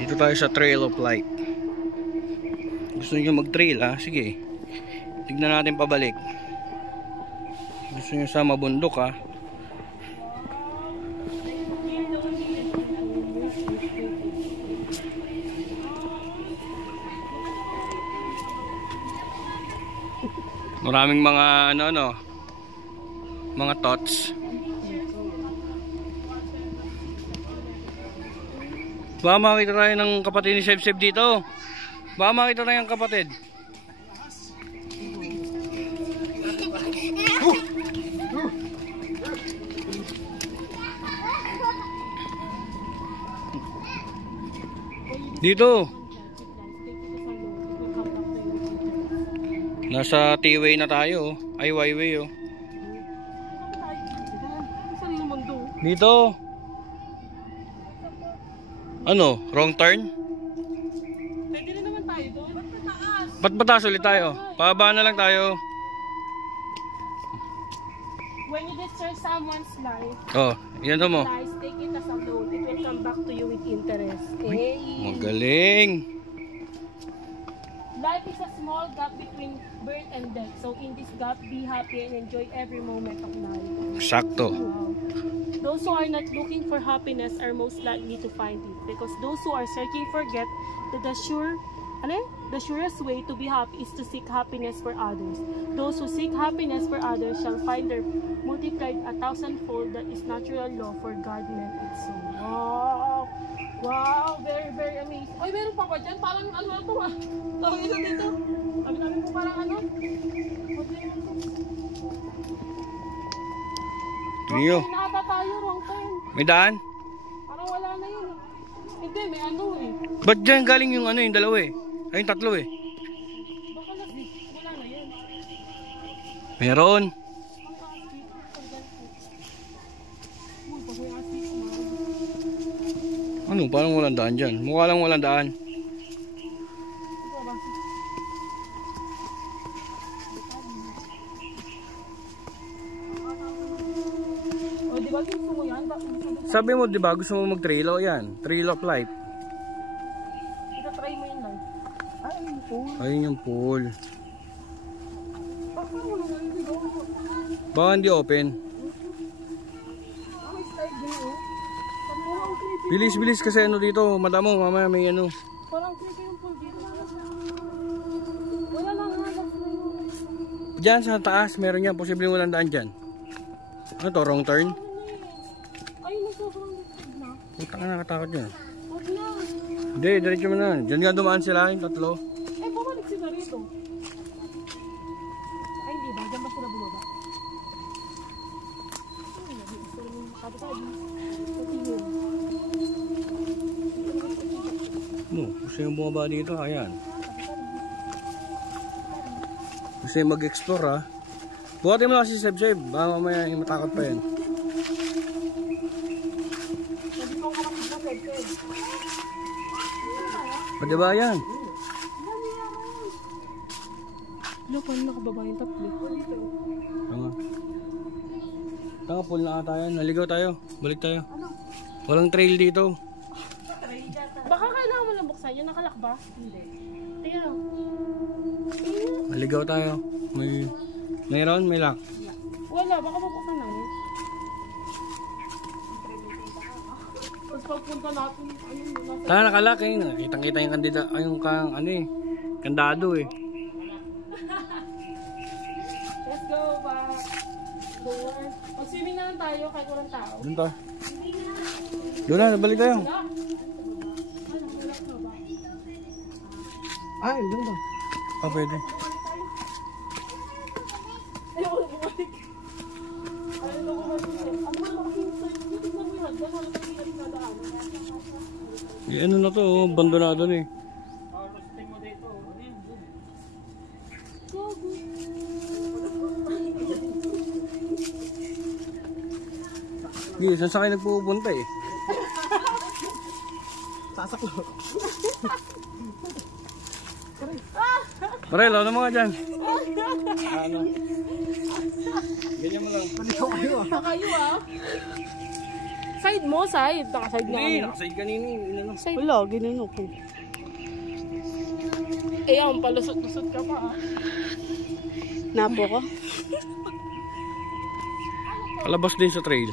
Dito tayo sa Trail of Light. Gusto niyo mag-trail sige. Tignan natin pabalik. Gusto niyo sa mabundok Maraming mga mga tots. Baka makita tayo ng kapatid ni Seb dito. Baka makita tayo ng kapatid. Dito. Nasa T-way na tayo. Ay, Y-way Dito. Ano? Wrong turn? Pwede na naman tayo doon. Ba't bataas ulit tayo? Pababa na lang tayo. When you destroy someone's life, yan mo. take it as a loan. It will come back to you with interest. Hey. Magaling. Life is a small gap between birth and death. So in this gap, be happy and enjoy every moment of life. Sakto. Wow. Those who are not looking for happiness are most likely to find it. Because those who are searching forget that the surest way to be happy is to seek happiness for others. Those who seek happiness for others shall find their multiplied 1,000-fold. That is natural law, for God meant it so. Wow! Wow! Very, very amazing. Ay, meron pa ba dyan? Parang ano ito Tawag ito dito. Sabi po parang Tiyo. Nata tayo, wrong turn. May daan? Parang wala na yun. Hindi, may Ba't dyan galing yung yung dalawa Ay, yung tatlo Baka wala na yan. Meron. Ano, parang walang daan dyan. Mukha lang walang daan. Diba gusto mo yan? Sabi mo, diba, gusto mo mag-trail yan. Trail of Light. Ita-try mo yun lang. Ay, yung pool. Ayun yung pool. Baka mo naman hindi daw. Baka hindi open. May slide din Bilis kasi dito. Madamo, mamaya may Parang creepy yung pool dito. Wala lang halos na yun. Diyan sa taas, meron yan. Posibleng walang daan dyan. Ano to, wrong turn? Sobrang likod na. Putang na, nakatakot yun. Huwag na. Hindi, diretso mo na. Diyan nga dumaan sila, yung tatlo. Bumalik sila rito. Ay, hindi ba? Diyan ba sila bumaba? Ay, hindi. Gusto rin yung makatabi. Patingin. Gusto yung bumaba dito, ayan. Gusto yung mag-explore, Buhatin mo lang si Seb. Baka mamaya yung matakot pa yan. Diba yan? Look, ano nakababa yung tatlo? Tanga, pool na ata yan. Naligaw tayo. Balik tayo. Walang trail dito. Baka kailangan mo lang buksan. Yan nakalak ba? Hindi. Tingnan o. Naligaw tayo. Mayroon? May lock? Wala. Baka mabuksan namin. Tapos pagpunta natin, Tanga, nakalak Nakitang-kita yung kandida. Ay, yung kandado Let's go back. Mag-swimming na lang tayo kahit walang tao. Doon tayo. Doon na, balik tayo. Ay, doon tayo. Pwede. Ayaw ko bumalik. Ayaw ko bumalik. Ano ba makikita? Tignan mo yung hagdan. Wala tayo hindi nadaan. Ano na to, abandonado na saan sa kayo nagpupunta Sasaklo. Marel, ano mga dyan? Ganyan mo lang. Kayo Side mo, side. Nakaside nga Hindi, kami. nakaside kanina yun. Side. Wala, ginano ko. Ayan, palusot-lusot ka pa ah. Napo ko. Palabas din sa trail.